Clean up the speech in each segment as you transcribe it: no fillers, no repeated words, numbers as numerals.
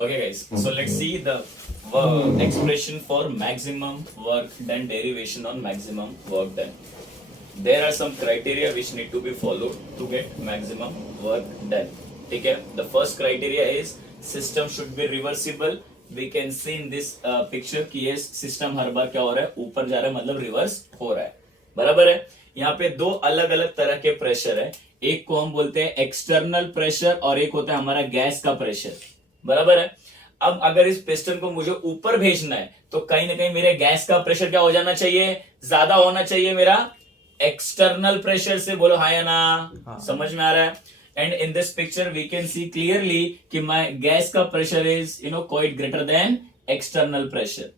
Okay, guys. So let's see the expression for maximum work done derivation on maximum work done. There are some criteria which need to be followed to get maximum work done. ठीक है? The first criteria is system should be reversible. We can see in this picture कि ये system हर बार क्या हो रहा है, ऊपर जा रहा है, मतलब रिवर्स हो रहा है. बराबर है? यहाँ पे दो अलग अलग तरह के प्रेशर है. एक को हम बोलते हैं एक्सटर्नल प्रेशर और एक होता है हमारा गैस का प्रेशर. बराबर है. अब अगर इस पिस्टन को मुझे ऊपर भेजना है तो कहीं ना कहीं मेरे गैस का प्रेशर क्या हो जाना चाहिए, ज्यादा होना चाहिए मेरा एक्सटर्नल प्रेशर से. बोलो हाँ या ना? हाँ. समझ में आ रहा है? And in this picture we can see clearly कि माय गैस का pressure is quite greater than external pressure.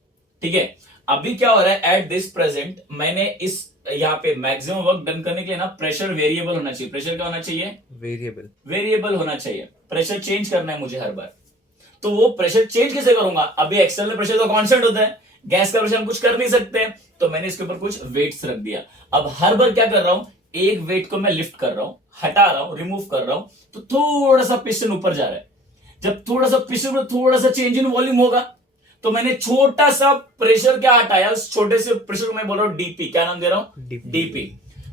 ठीक है. अभी क्या हो रहा है, एट दिस प्रेजेंट मैंने इस यहाँ पे मैक्सिमम वर्क डन करने के लिए ना प्रेशर वेरिएबल होना चाहिए. प्रेशर क्या होना चाहिए? वेरिएबल होना चाहिए. प्रेशर चेंज करना है मुझे हर बार. तो वो प्रेशर चेंज कैसे करूंगा? अभी एक्सटर्नल प्रेशर तो कांस्टेंट होता है, गैस का प्रेशर हम कुछ कर नहीं सकते, तो मैंने इसके ऊपर कुछ वेट्स रख दिया. अब हर बार क्या कर रहा हूं, एक वेट को मैं लिफ्ट कर रहा हूं, हटा रहा हूं, रिमूव कर रहा हूं, तो थोड़ा सा पिस्टन ऊपर जा रहा है. जब थोड़ा सा पिस्टन में थोड़ा सा चेंज इन वॉल्यूम होगा तो मैंने छोटा सा प्रेशर क्या हटाया, उस छोटे से प्रेशर को मैं बोल रहा हूं डीपी. क्या नाम दे रहा हूं? डीपी.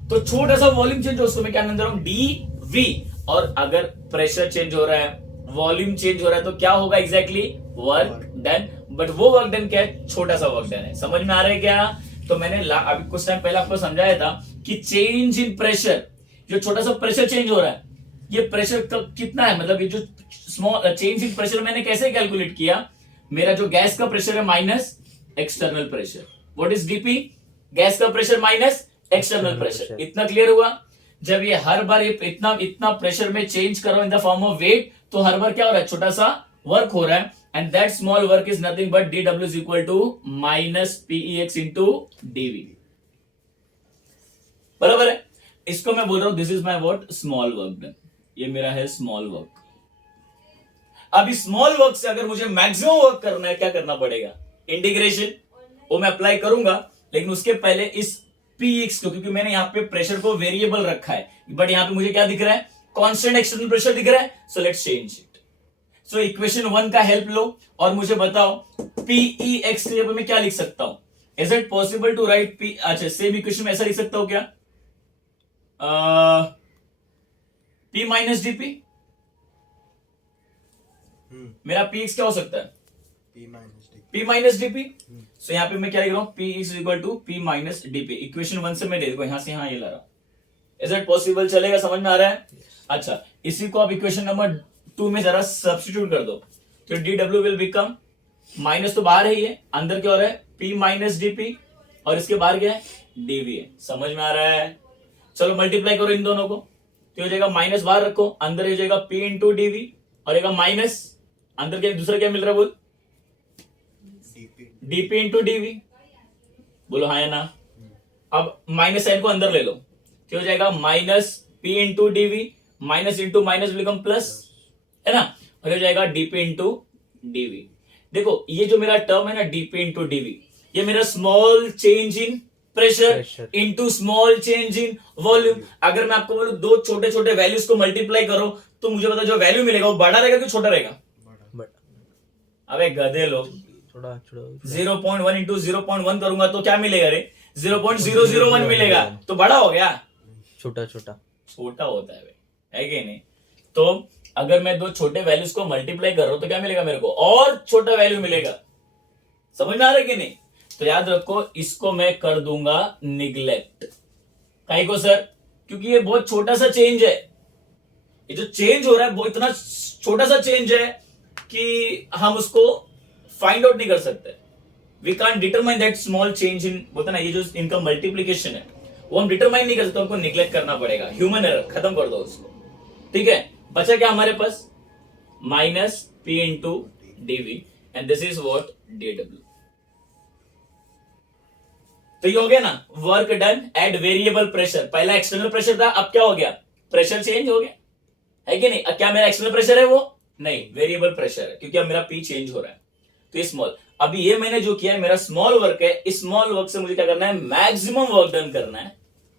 तो छोटा सा वॉल्यूम चेंज हो, उसको मैं क्या नाम दे रहा हूं? डीवी. और अगर प्रेशर चेंज हो रहा है, वॉल्यूम चेंज हो रहा है, तो क्या होगा एग्जैक्टली? Work done. बट वो वर्क डन क्या है? छोटा सा वर्क डन है. समझ में आ रहा है क्या? तो मैंने अभी कुछ टाइम पहले आपको समझाया था कि चेंज इन प्रेशर, जो छोटा सा प्रेशर चेंज हो रहा है, ये प्रेशर कितना है, मतलब ये जो स्मॉल चेंज इन प्रेशर मैंने कैसे कैलकुलेट किया, मेरा जो गैस का प्रेशर है minus external pressure. What is DP? Gas का प्रेशर माइनस एक्सटर्नल प्रेशर. इतना क्लियर हुआ? जब ये हर बार इतना इतना प्रेशर में चेंज कर रहा हूं in the form of weight, तो हर बार क्या हो रहा है? छोटा सा वर्क हो रहा है. And that small work is nothing but dw is equal to minus PEX into DV. बराबर है? इसको मैं बोल रहा हूं this is my what? Small work done. ये मेरा है स्मॉल वर्क. अभी स्मॉल वर्क से अगर मुझे मैक्सिमम वर्क करना है, क्या करना पड़ेगा? इंटीग्रेशन. वो मैं अप्लाई करूंगा, लेकिन उसके पहले इस पीएक्स को, क्योंकि मैंने यहाँ पे प्रेशर को वेरिएबल रखा है, बट यहाँ पे मुझे क्या दिख रहा है? कांस्टेंट एक्सटर्नल प्रेशर दिख रहा है. So let's change it. So equation 1 का हेल्प लो और मुझे बताओ पीईएक्स के जगह मैं क्या लिख सकता हूं? Is it possible to write P? अच्छा, सेम इक्वेशन में ऐसा लिख सकता हूं क्या? P minus DP. मेरा पीएक्स क्या हो सकता है? P minus DP. सो यहाँ पे मैं क्या लिख रहा हूं? P is equal to P minus DP. Equation 1 से मैं देखो यहां से यहां ये ला रहा हूं. Is it possible? चलेगा? समझ में आ रहा है? अच्छा, इसी को आप इक्वेशन नंबर 2 में जरा सब्स्टिट्यूट कर दो, तो dw विल बिकम, माइनस तो बाहर है, ये अंदर क्या हो रहा है? p माइनस डीपी, और इसके बाहर क्या है? dv है. समझ में आ रहा है? चलो मल्टीप्लाई करो इन दोनों को, तो हो जाएगा माइनस बाहर रखो, अंदर हो जाएगा p इंटू डीवी, और एक माइनस अंदर क्या, दूसरा क्या मिल रहा है? बोल dp इंटू डीवी. बोलो हाँ या ना? अब माइनस साइन को अंदर ले लो, तो हो जाएगा minus p into DV, minus into minus become plus, है ना? और हो जाएगा डीपी इंटू डीवी. देखो ये जो मेरा टर्म है ना, डीपी इंटू डीवी, ये मेरा small change in pressure into small change in volume. अगर मैं आपको बोलूं दो छोटे छोटे वैल्यूज को मल्टीप्लाई करो, तो मुझे पता जो वैल्यू मिलेगा वो बड़ा रहेगा कि छोटा रहेगा? अबे गधे लोग, 0.1 इंटू 0.1 करूंगा तो क्या मिलेगा रे? 0.001 मिलेगा. तो बड़ा हो गया? छोटा होता है कि नहीं? तो अगर मैं दो छोटे वैल्यूज को मल्टीप्लाई कर रहा हूं तो क्या मिलेगा मेरे को? और छोटा वैल्यू मिलेगा. समझ में आ रहा है कि नहीं? तो याद रखो, इसको मैं कर दूंगा निग्लेक्ट. काहे को सर? क्योंकि ये बहुत छोटा सा चेंज है. ये जो चेंज हो रहा है वो इतना छोटा सा चेंज है कि हम उसको फाइंड आउट नहीं कर सकते. We can't determine that small change in, बोलते ना, ये जो इनका मल्टीप्लीकेशन है वो हम डिटरमाइन नहीं कर सकते, हमको निग्लेक्ट करना पड़ेगा. ह्यूमन एरर, खत्म कर दो उसको. ठीक है? बचा क्या हमारे पास? Minus P into DV, and this is what? dw. तो ये हो गया ना work done at variable pressure. पहला एक्सटर्नल प्रेशर था, अब क्या हो गया? प्रेशर चेंज हो गया, है कि नहीं? अब क्या मेरा एक्सटर्नल प्रेशर है? वो नहीं, वेरिएबल प्रेशर है, क्योंकि अब मेरा पी चेंज हो रहा है. तो ये स्मॉल, अभी ये मैंने जो किया है मेरा स्मॉल वर्क है. इस स्मॉल वर्क से मुझे क्या करना है? मैक्सिमम वर्क डन करना है.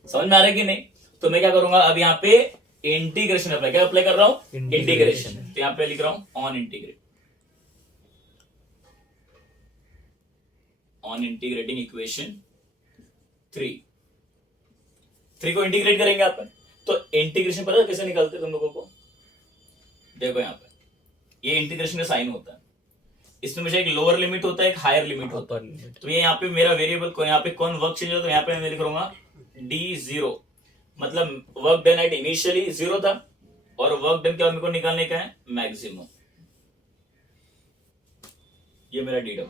समझ में आ रहा है कि नहीं? तो मैं क्या करूंगा, अब यहाँ पे इंटीग्रेशन अप्लाई. क्या अप्लाई कर रहा हूं? इंटीग्रेशन. तो यहाँ पे लिख रहा हूं on integrate. On integrating equation 3 को इंटीग्रेट करेंगे अपन, तो इंटीग्रेशन पता है कैसे निकालते हैं तुम लोगों को? देखो यहाँ पे ये इंटीग्रेशन का साइन होता है, इसमें मुझे एक लोअर लिमिट होता है, एक हायर लिमिट होता है। तो ये यहाँ पे मेरा वेरिएबल को यहाँ पे कौन वर्क चेंज होता है, तो यहाँ पे मैं लिख रहूंगा D0, मतलब वर्क डन एट इनिशियली 0 था, और वर्क डन के बाद मेरे को निकालने का है मैक्सिमम। ये मेरा DW,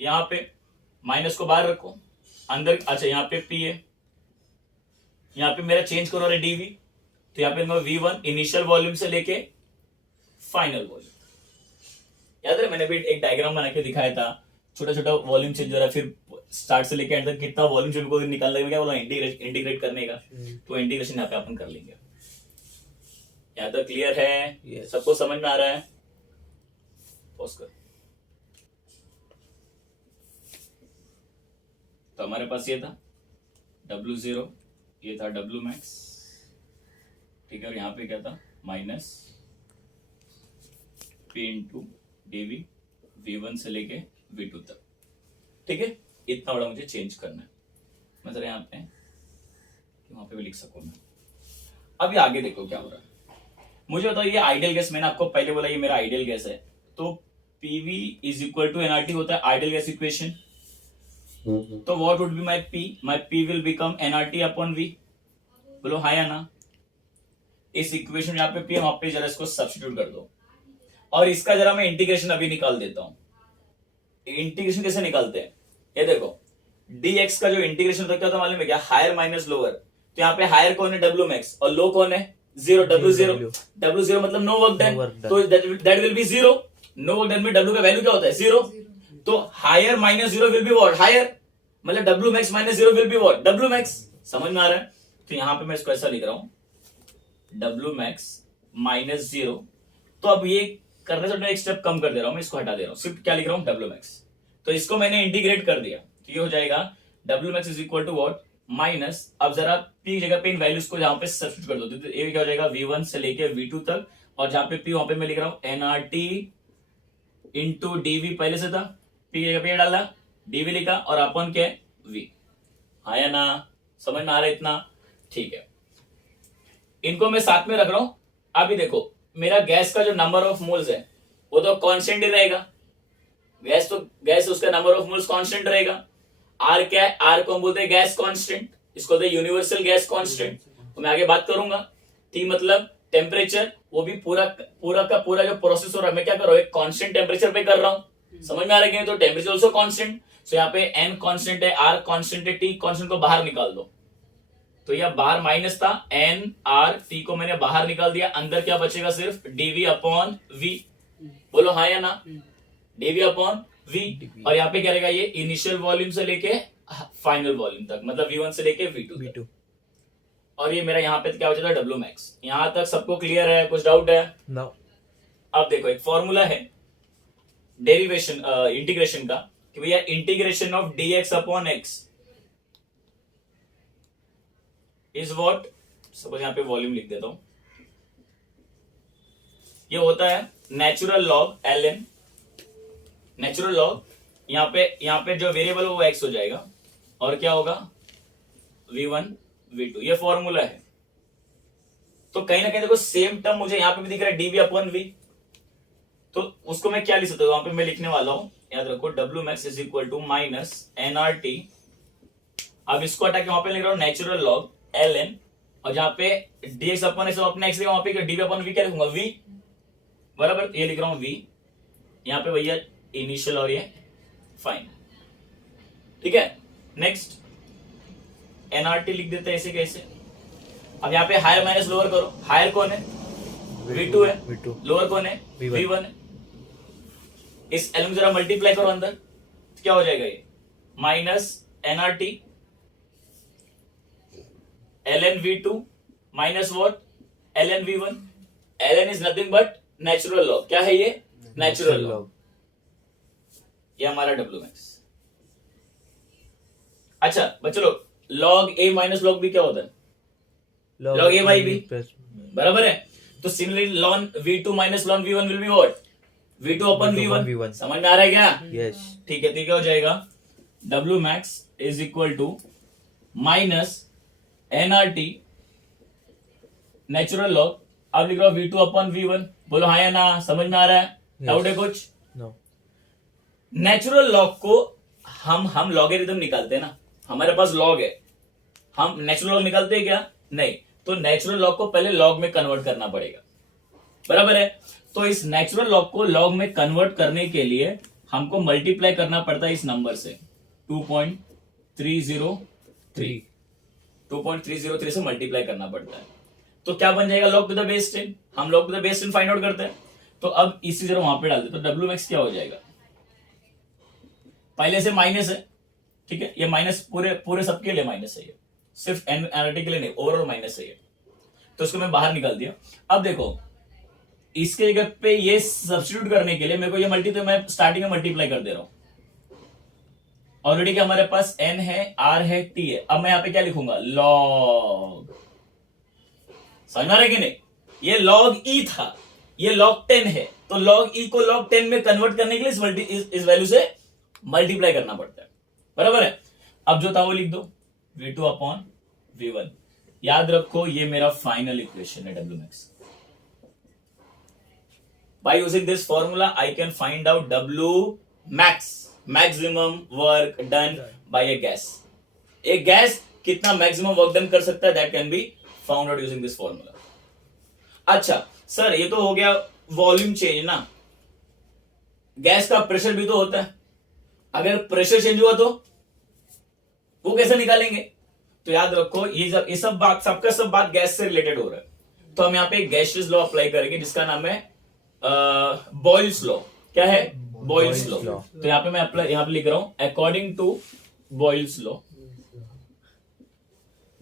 यहाँ पे माइनस को बाहर रखो, अंदर, अच्छा यहाँ पे P है, यहाँ पे मेरा चेंज करो रहा DV, तो यहाँ पे V1 इनिशियल वॉल्यूम से लेके फाइनल वॉल्यूम। याद है मैंने भी एक डायग्राम बना के दिखाया था, छोटा छोटा वॉल्यूम चेंज हो रहा है, फिर स्टार्ट से लेके एंड तक कितना वॉल्यूम चेंज को निकालने का, क्या बोला, इंटीग्रेट करने का। तो इंटीग्रेशन यहाँ पे अपन कर लेंगे। यहाँ तक क्लियर है? yes. सबको समझ में आ रहा है? पॉज कर। तो हमारे पास ये था W0, ये था W max, ठीक है, और यहाँ पे क्या था, minus P into DV V1 से लेके V2 तक, ठीक है। इतना बड़ा मुझे चेंज करना है, मैं जरा यहाँ पे वहां पे भी लिख सकूं मैं। अभी आगे देखो क्या हो रहा है, मुझे बताओ, ये आइडियल गैस, मैंने आपको पहले बोला ये मेरा आइडियल गैस है, तो PV is equal to NRT होता है आइडियल गैस इक्वेशन। तो what would be my P will become NRT upon V, बोलो हाँ या ना। इस इक्वेशन यहाँ पे P है, वहां पे जरा इसको सब्स्टिट्यूट कर दो, और इसका जरा मैं इंटीग्रेशन अभी निकाल देता हूं। इंटीग्रेशन कैसे निकालते हैं, ये देखो, dx का जो इंटीग्रेशन होता है क्या होता है मालूम है क्या, हायर माइनस लोअर। तो यहाँ पे हायर कौन है, W max, और लो कौन है, 0, W0 मतलब नो वर्क डन, तो that will be 0। No work done में W का वैल्यू क्या होता है, 0। तो higher minus 0 will be what, higher, मतलब W max minus 0 will be what, W max। समझ में आ रहा है? तो यहाँ पे मैं इसको ऐसा लिख रहा हूं, W max माइनस 0। तो अब ये करने से मैं एक स्टेप कम कर दे रहा हूं, मैं इसको हटा दे रहा हूं, सिर्फ क्या लिख रहा हूं, W max। तो इसको मैंने इंटीग्रेट कर दिया, तो ये हो जाएगा W max is equal to what, minus, अब जरा P जगह पे इन वैल्यूज को जहां पे सब्स्टिट्यूट कर दो, तो ये क्या हो जाएगा, V1 से लेके V2 तक, और जहां पे P वहां पे मैं लिख रहा हूं NRT इंटू DV, पहले से था, P जगह पे डाला, DV लिखा, और अपन क्या है, V। हाँ या ना? समझ में आ रहा है इतना? ठीक है, इनको मैं साथ में रख रहा हूं। अभी देखो, मेरा गैस का जो नंबर ऑफ मोल्स है वो तो कांस्टेंट ही रहेगा, गैस उसका नंबर ऑफ मोल्स कांस्टेंट रहेगा। आर क्या है, आर को हम बोलते हैं गैस कांस्टेंट, इसको बोलते हैं यूनिवर्सल गैस कांस्टेंट, तो मैं आगे बात करूंगा। T मतलब टेम्परेचर, वो भी पूरा का पूरा जो प्रोसेस हो रहा है, मैं क्या कर रहा हूँ, एक कांस्टेंट टेम्परेचर पे कर रहा हूँ। समझ में आ रहा है? तो टेम्परेचर ऑल्सो कांस्टेंट, सो यहाँ पे N कांस्टेंट है, R कांस्टेंट है, T कांस्टेंट को बाहर निकाल दो, तो यह बाहर माइनस था, N R T को मैंने बाहर निकाल दिया, अंदर क्या बचेगा, सिर्फ DV अपॉन V। बोलो हाँ या ना, DV अपॉन V। और यहाँ पे क्या रहेगा, ये इनिशियल वॉल्यूम से लेके फाइनल वॉल्यूम तक, मतलब V1 से लेके V2 तक। और ये मेरा यहाँ पे क्या बचा था, W max। यहाँ तक सबको क्लियर है, कुछ डाउट है? No. अब देखो, एक फॉर्मूला है डेरिवेशन इंटीग्रेशन का, कि भैया integration of dx upon x is what, suppose यहाँ पे वॉल्यूम लिख देता हूं, ये होता है natural log ln, natural log, यहाँ पे जो वेरिएबल हो वो x हो जाएगा, और क्या होगा, V1 V2, ये फॉर्मूला है। तो कहीं ना कहीं देखो सेम टर्म मुझे यहाँ पे भी दिख रहा है, DV अपॉन V, तो उसको मैं क्या लिख सकता हूँ, वहां पे मैं लिखने वाला हूं, याद रखो, W max is equal to minus NRT। अब इसको हटा के वहां पे लिख रहा हूँ नेचुरल लॉग ln, और जहां पे dx अपॉन x अपने x वहां पे DV अपॉन V क्या लिखूंगा, V बराबर, ये लिख रहा हूं V, यहाँ पे भैया इनिशियल और ये फाइनल, ठीक है। नेक्स्ट NRT लिख देते हैं ऐसे कैसे। अब यहाँ पे हायर माइनस लोअर करो, हायर कौन है, V2 है, लोअर कौन है, V1 है। इस एल में जरा मल्टीप्लाई करो अंदर, तो क्या हो जाएगा, ये minus NRT ln V2 minus what, ln V1। ln is nothing but natural log, क्या है ये, नेचुरल लॉग, ये हमारा W max। अच्छा बच्चों लोग, log A minus log B क्या होता है, log A बाई B, बराबर है। तो similarly ln V2 minus ln V1 will be what, V2 upon V1। समझ में आ रहा है क्या? Yes. ठीक है, ठीक है, हो जाएगा W max is equal to minus NRT natural log, अब लिख रहा हूं V2 अपॉन V1। बोलो हाँ या ना, समझ में आ रहा है? डाउट है कुछ? नो। नेचुरल लॉग को हम लॉगरिथम निकालते हैं ना, हमारे पास लॉग है, हम नेचुरल लॉग निकालते हैं क्या? नहीं। तो नेचुरल लॉग को पहले लॉग में कन्वर्ट करना पड़ेगा, बराबर है? तो इस नेचुरल लॉग को लॉग में कन्वर्ट करने के लिए हमको मल्टीप्लाई करना पड़ता है इस नंबर से 2.303 2.303 से मल्टीप्लाई करना पड़ता है। तो क्या बन जाएगा? Log to the base 10। हम log to the base 10 find out करते हैं। तो अब इसी जरा वहां पे डाल दे, तो डब्ल्यू मैक्स क्या हो जाएगा? पहले से माइनस है, ठीक है, ये माइनस पूरे पूरे सबके लिए माइनस है, ये सिर्फ एनआरटी के लिए नहीं, ओवरऑल माइनस है ये। तो इसको मैं बाहर निकाल दिया। अब देखो इसके जगह पे ये सब्स्टिट्यूट करने के लिए मेरे को ये तो मैं स्टार्टिंग में मल्टीप्लाई कर दे रहा हूं। ऑलरेडी क्या हमारे पास n है, r है, t है। अब मैं यहां पे क्या लिखूंगा? लॉग। समझ में आ रहा है कि नहीं? ये लॉग e था, ये लॉग 10 है, तो लॉग e को लॉग 10 में कन्वर्ट करने के लिए इस वैल्यू से मल्टीप्लाई करना पड़ता है, बराबर है? अब जो था वो लिख दो, V2 अपॉन V1। याद रखो ये मेरा फाइनल इक्वेशन है W max. By using this formula, I can find out W max, maximum work done by a gas. एक गैस कितना मैक्सिमम वर्क डन कर सकता है, that can be found out using this formula. अच्छा sir, ये तो हो गया वॉल्यूम चेंज ना, गैस का प्रेशर भी तो होता है। अगर प्रेशर चेंज हुआ तो वो कैसे निकालेंगे? तो याद रखो ये सब बात, सबका सब बात गैस से रिलेटेड हो रहा है। तो हम यहाँ पे गैसियस लॉ अप्लाई करेंगे जिसका नाम है बॉयल्स लॉ। क्या है? Boyle's law. तो यहाँ पे मैं यहाँ पे लिख रहा हूं according to Boyle's law.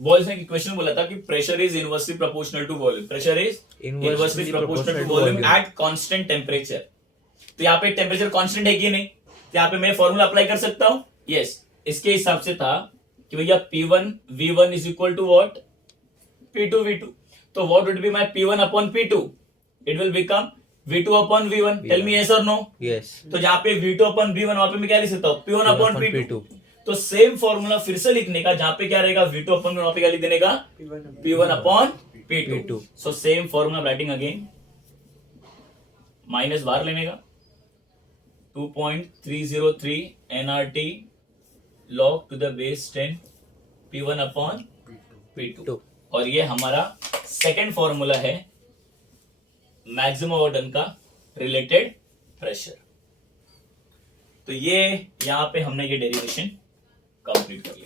Boyle's ने इक्वेशन बोला था कि pressure is inversely proportional to volume, pressure is inversely proportional to volume at constant temperature. तो यहाँ पे टेम्परेचर कांस्टेंट है कि नहीं? तो यहाँ पे मैं फॉर्मूला अप्लाई कर सकता हूं। यस, इसके हिसाब से था कि भैया P1 V1 is equal to what? P2 V2। तो what would be my P1 upon P2? It will become V2 upon V1। Tell me yes और नो? यस। तो जहां पे V2 अपॉन V1 वहां पे मैं क्या लिख सकता हूं? P1 upon P2। तो सेम फॉर्मूला फिर से लिखने का, जहां पे क्या रहेगा? V2 अपॉन वहां पे क्या लिख देने का? P1 upon P2। So same formula writing again, minus बाहर लेने का 2.303 nRT log to the base 10 P1 upon P2। और ये हमारा सेकेंड फॉर्मूला है मैक्सिमम वर्क डन का रिलेटेड प्रेशर। तो ये यहां पे हमने ये डेरिवेशन कंप्लीट कर लिया।